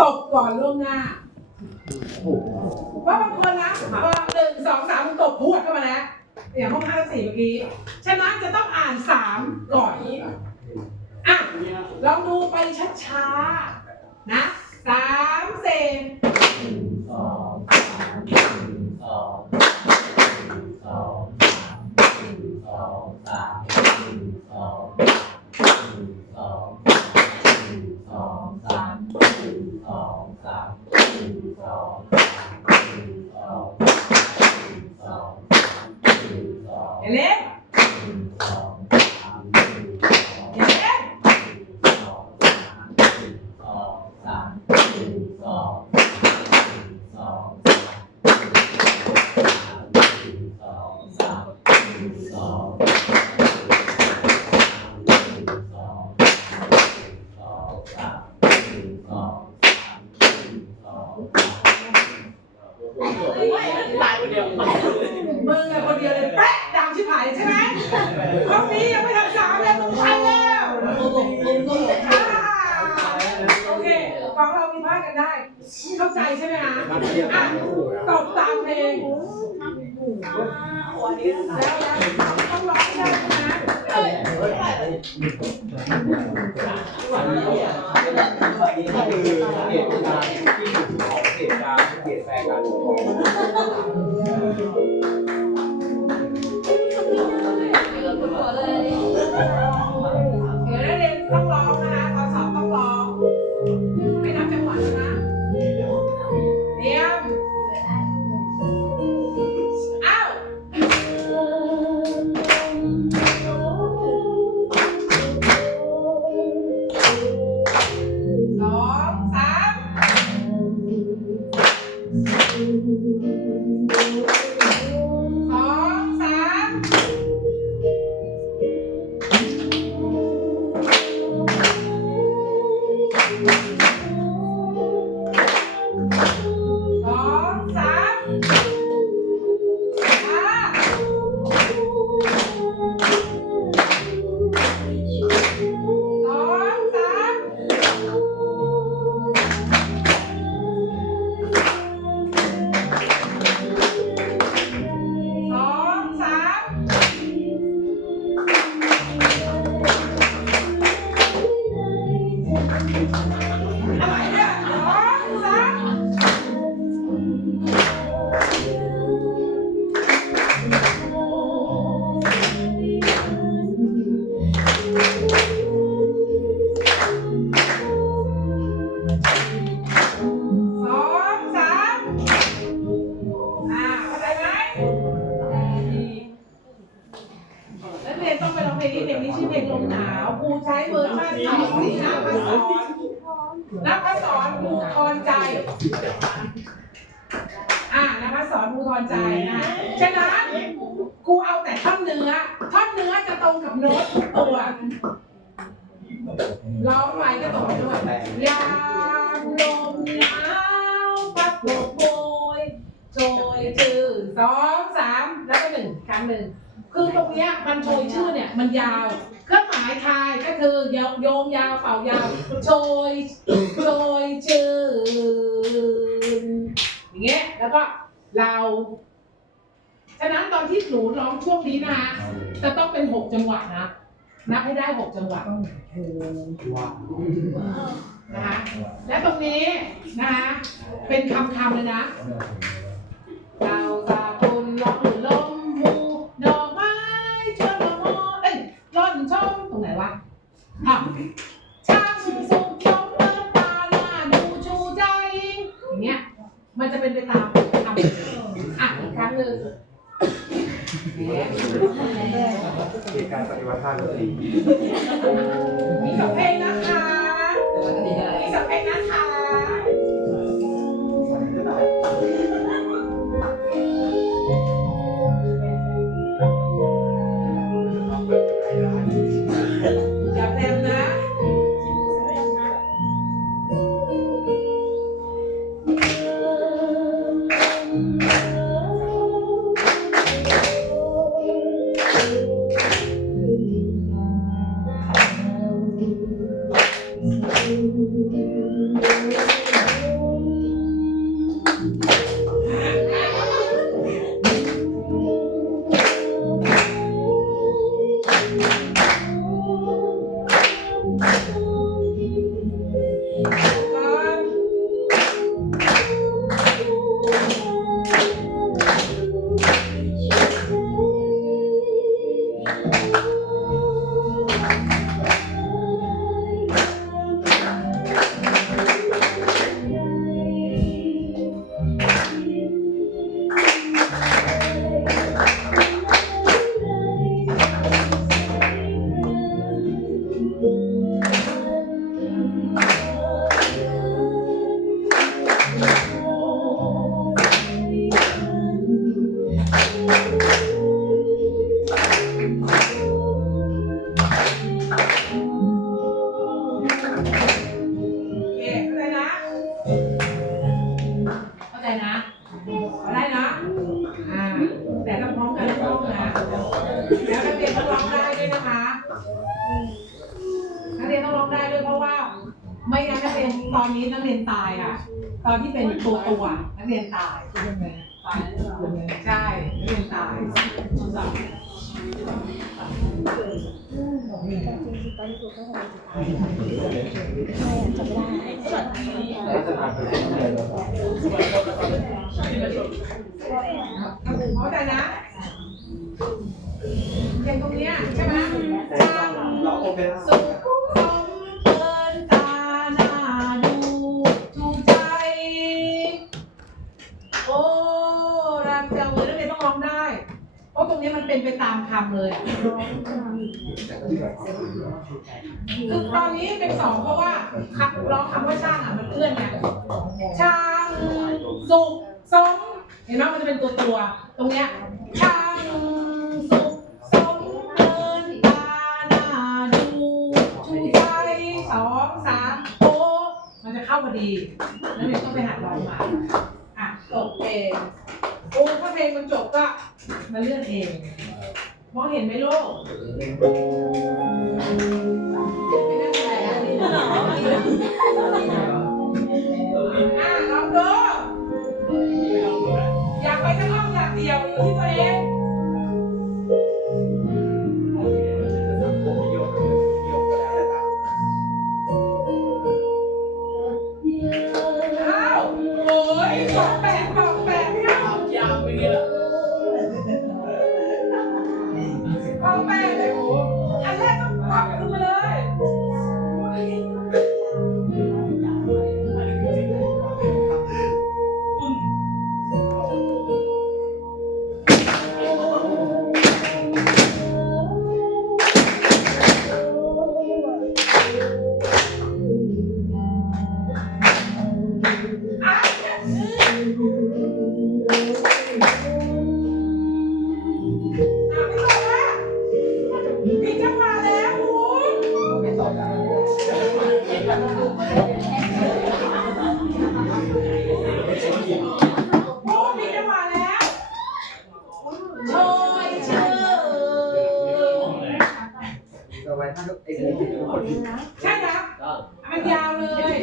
ตบก่อนล่วงหน้าว่าบางคนนะหนึ่งสองสามตบพวดเข้ามาแล้วอย่างห้องห้าสี่เมื่อกี้ฉะนั้นจะต้องอ่านสามก่อนอะลองดูไปช้าๆนะสามเซ็สองสามสองสามสองสาม คือเห เพลงนี้เพลงนี้ชื่อเพลงลมหนาวครูใช้เวอร์ชันของนักพสอนนักพสอนภูทรใจ อ่านักพสอนภูทรใจนะฉะนั้นครูเอาแต่ท่อนเนื้อ ท่อนเนื้อจะตรงกับโน้ตทุกตัวร้องไว้ก็ตรงด้วยยามลมหนาวพัดโบกโบยโชยชื่อสองสามแล้วก็หนึ่งครั้งหนึ่ง คือตรงเนี้ยมันโชยชื่อเนี่ยมันยาว เครื่องหมายทายก็คือโยโยงยาวเป่ายาวโชยโชยชื่ออย่างเงี้ยแล้วก็เราฉะนั้นตอนที่หนูร้องช่วงนี้นะคะจะต้องเป็นหกจังหวะนะนับให้ได้หกจังหวะนะคะและตรงนี้นะคะเป็นคำคำๆเลยนะเรา อะช่างสุขสมเลิศตาหน้าดูชูใจอย่างเงี้ยมันจะเป็นไปตามคำอะอีกครั้งหนึ่งเหตุการณ์ปฏิวัติท่าดนตรีมีสองเพลงนะคะมีสองเพลงนะคะ ตายใช่ไหมตายใช่นักเรียนตายแล้วจะทำเป็นอะไรบ้างเข้าใจนะเรียนตรงเนี้ยใช่ไหมช่างเราโอเคสุข เพราะตรงนี้มันเป็นไปตามคำเลยอะคือตอนนี้เป็นสองเพราะว่าคำร้องคำว่าช่างอะมันเลื่อนไงช่างสุขสมเห็นไหมมันจะเป็นตัวตัวๆตรงเนี้ยช่างสุขสมเกินตาหน้าดูชูใจสองสามโอ้มันจะเข้าพอดี แล้วเดี๋ยวต้องไปหัดร้องมาอะจบเอง โอ้ถ้าเพลงมันจบก็มาเลื่อนเอง มองเห็นไหมโลกไม่ได้อะไรอะนี่อะลองดูอยากไปทั้งห้องอยากเดียวอยู่ที่ตัวเอง บองแปะเลยโอ้อันแรกต้องปรับขึ้นมาเลย ต่อไปถ้าไอ้สี่คนใช่ครับมันยาวเลย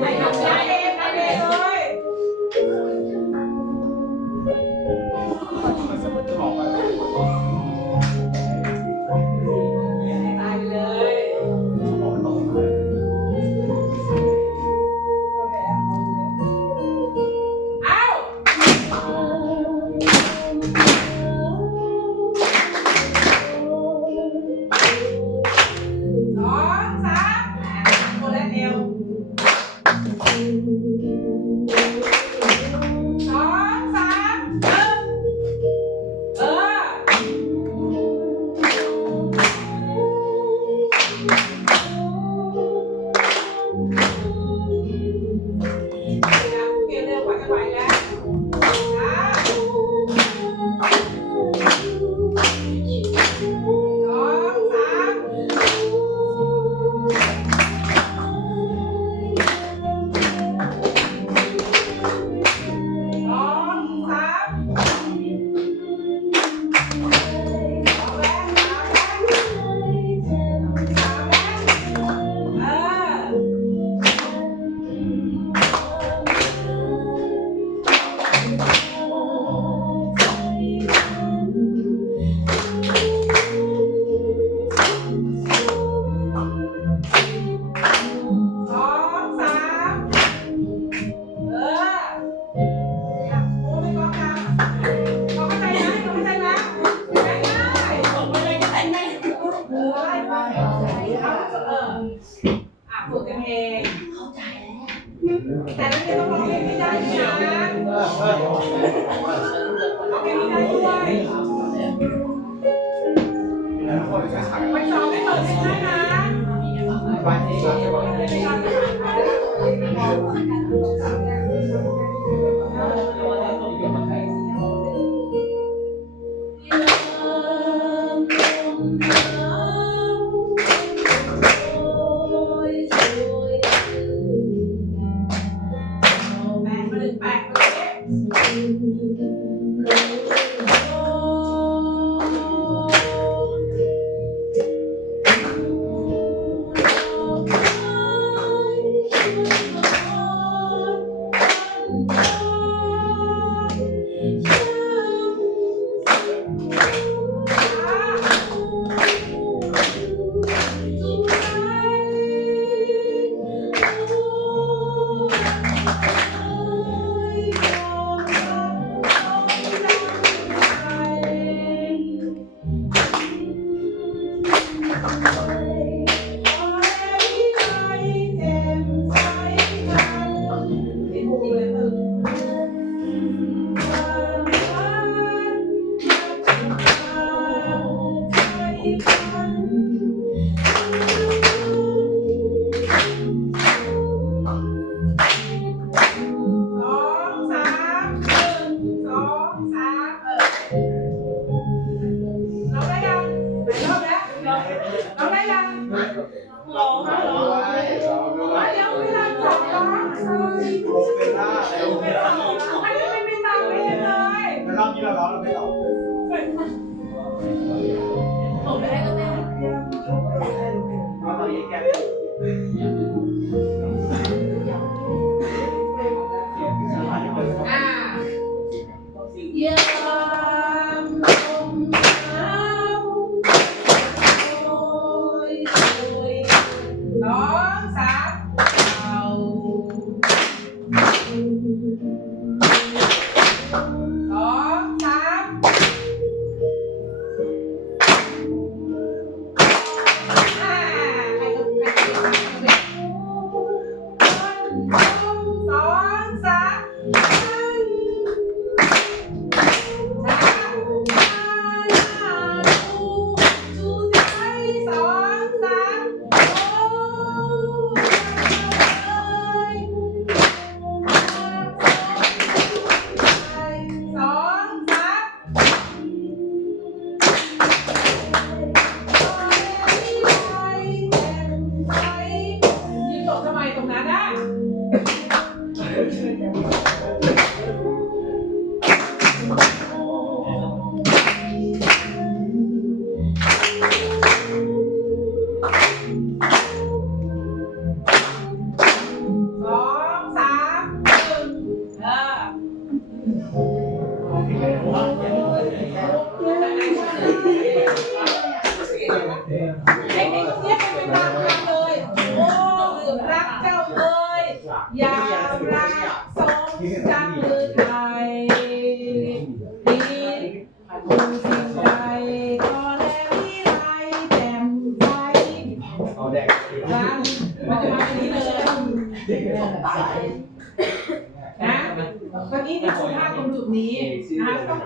ไปกับยายเองไปเลย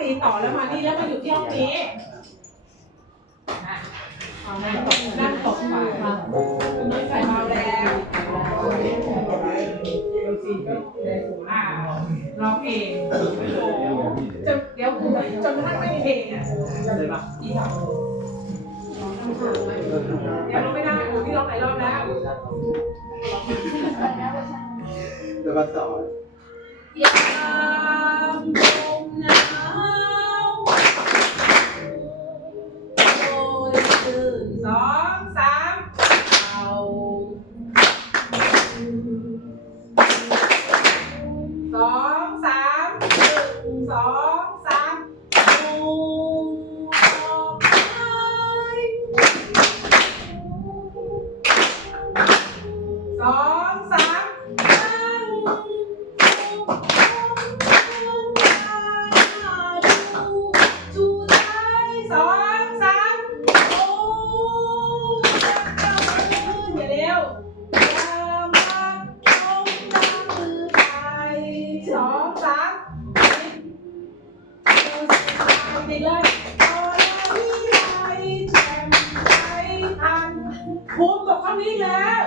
ตีต่อแล้วมานี่แล้วมาอยู่ที่ห้องนี้นั่งตกนั่งตกไปน้อยใส่เบาแรงเราร้องเพลงโอ้องจะเดี๋ยวจนกระทั่งไม่มีเพลงอะเลยปะอีหลัเดี๋ยวร้องไม่ได้โอ้ที่ร้องหลายรอบแล้วจะมาสอนยามลมหนาว คนนี้แล้ว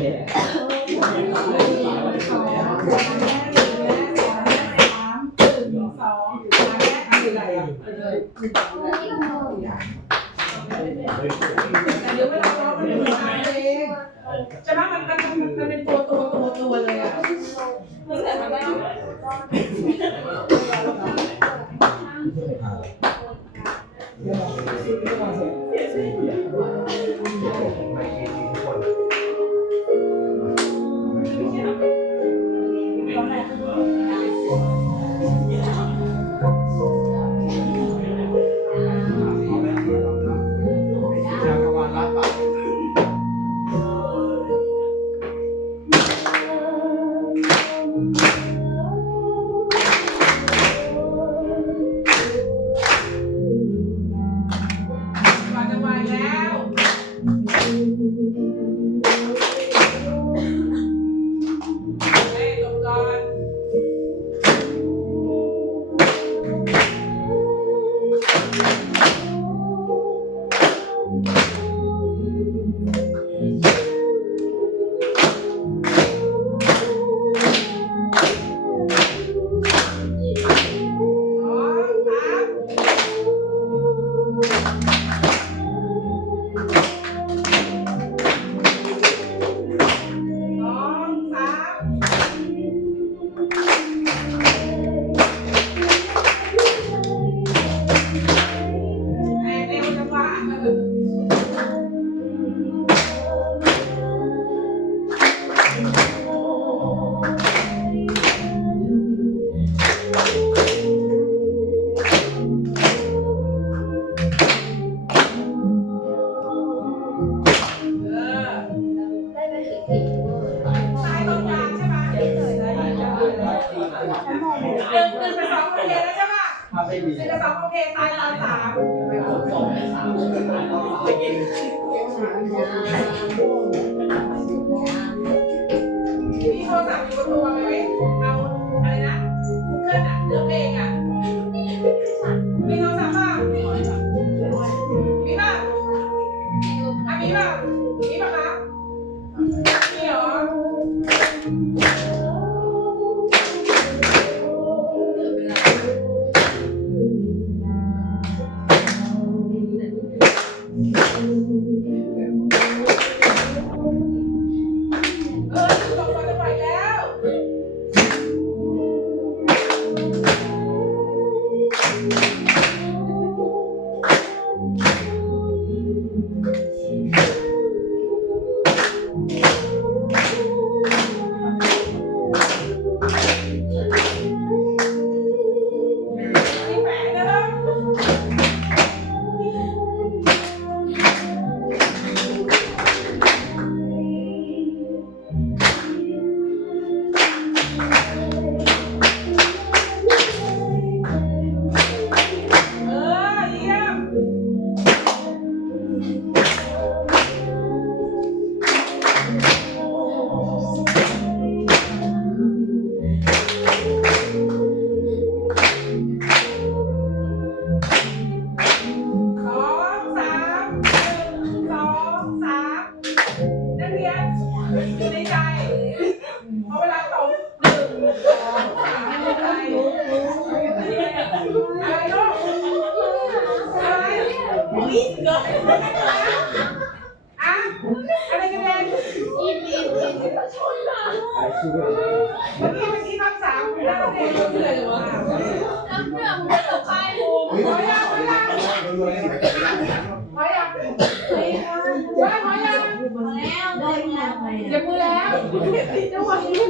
เลยเนี่ย อะอะไรกันเองอินอินอินเมื่อกี้เมื่อกี้ทั้งสามคุณได้เองเลยเลยวะน้ำเรื่องมันตกไปโอ้ขอยังขอยังขอยังว่าขอยังแล้วได้แล้วไปเจ็บมือแล้วจังหวะนี้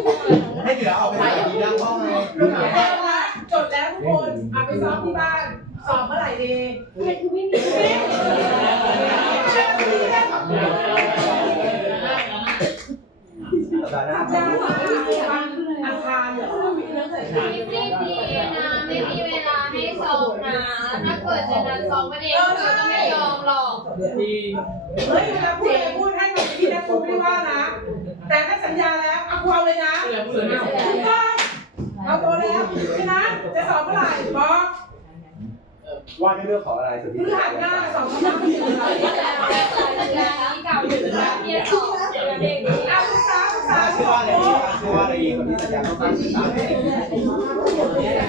ให้เหลือเอาไปใส่ดีดังห้องเลยจดแล้วจดแล้วทุกคนเอาไปซ้อมที่บ้าน สอบเมื่อไหร่ดี ไม่คือไม่มี สัปดาห์หน้า จะสอบวันอังคารเหรอ ไม่ดีนะไม่มีเวลาให้สอบนะ ถ้าเกิดจะนัดสอบประเด็นเธอก็ไม่ยอมหรอก เฮ้ยเวลาพูดอะไรพูดให้กับพี่นะคุณไม่ได้ว่านะ แต่ถ้าสัญญาแล้วเอาเอาเลยนะถูกต้องเอาตัวแล้วฉะนั้นจะสอบเมื่อไหร่บอกว่าในเรื่องของอะไรสุดพที่ฤหัสหน้าสองคำถามที่เหลือแต่สัญญาที่เก่าอยู่นะเรียนสอบเด็กเอาภาษาภาษาชื่อว่าอะไรดีชื่อว่าอะไรดีคนที่สัญญาต้องการสื่อสารให้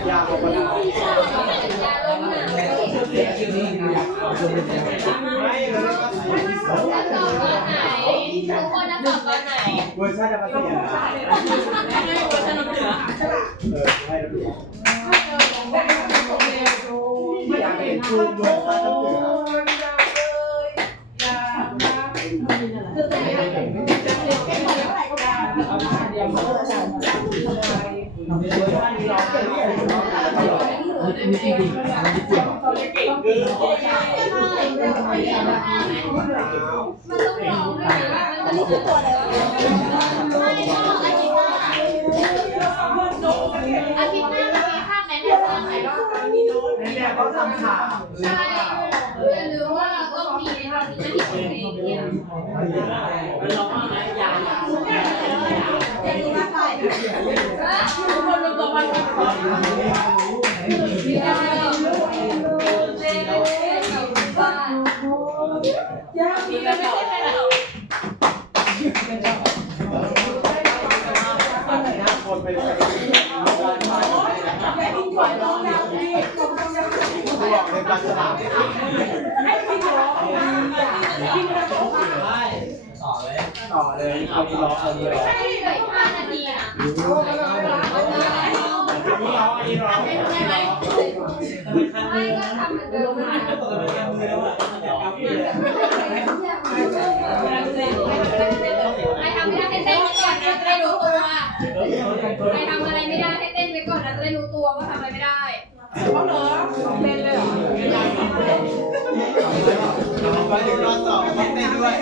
ยากกว่าคนอื่นสัญญาลงหนังไม่เลยก็ไม่ที่สองจะสอบตอนไหนทุกคนจะสอบตอนไหน เวอร์ชันจะมาเสียนะเออให้ระเบียบอยากเห็นคุณเวอร์ชันต้องเสือเวอร์ชันนี้ร้องเก่งเก่ง ร้องตลอดมันต้องร้องด้วยนะมันจะมีตัวอะไรวะไม่ก็อาทิตย์หน้าอาทิตย์หน้ามันมีภาคไหนในภาคไหนบ้างเนี่ยเขาทำข่าวใช่อย่าลืมว่าเราต้องมีในภาคนี้ที่เป็นเพลงเนี่ยไม่ได้หรอกเมีไม่ใช่เป็นหรอกคนไปเลยกูบอกในปลาฉลามเนี่ยต่อเลยต่อเลยเอาที่ร้องเอาที่ร้องไม่ได้เหลืออีกห้านาทีนะนี่ร้องอันนี้ร้อง ไม่ก็ทำเหมือนเดิมนะใครทำไม่ได้ให้เต้นไปก่อนนะจะได้รู้ตัวใครทำอะไรไม่ได้ให้เต้นไปก่อนนะจะได้รู้ตัวว่าทำอะไรไม่ได้เขาเหรอเต้นเลยเหรอไปถึงรอบสองมาเต้นด้วย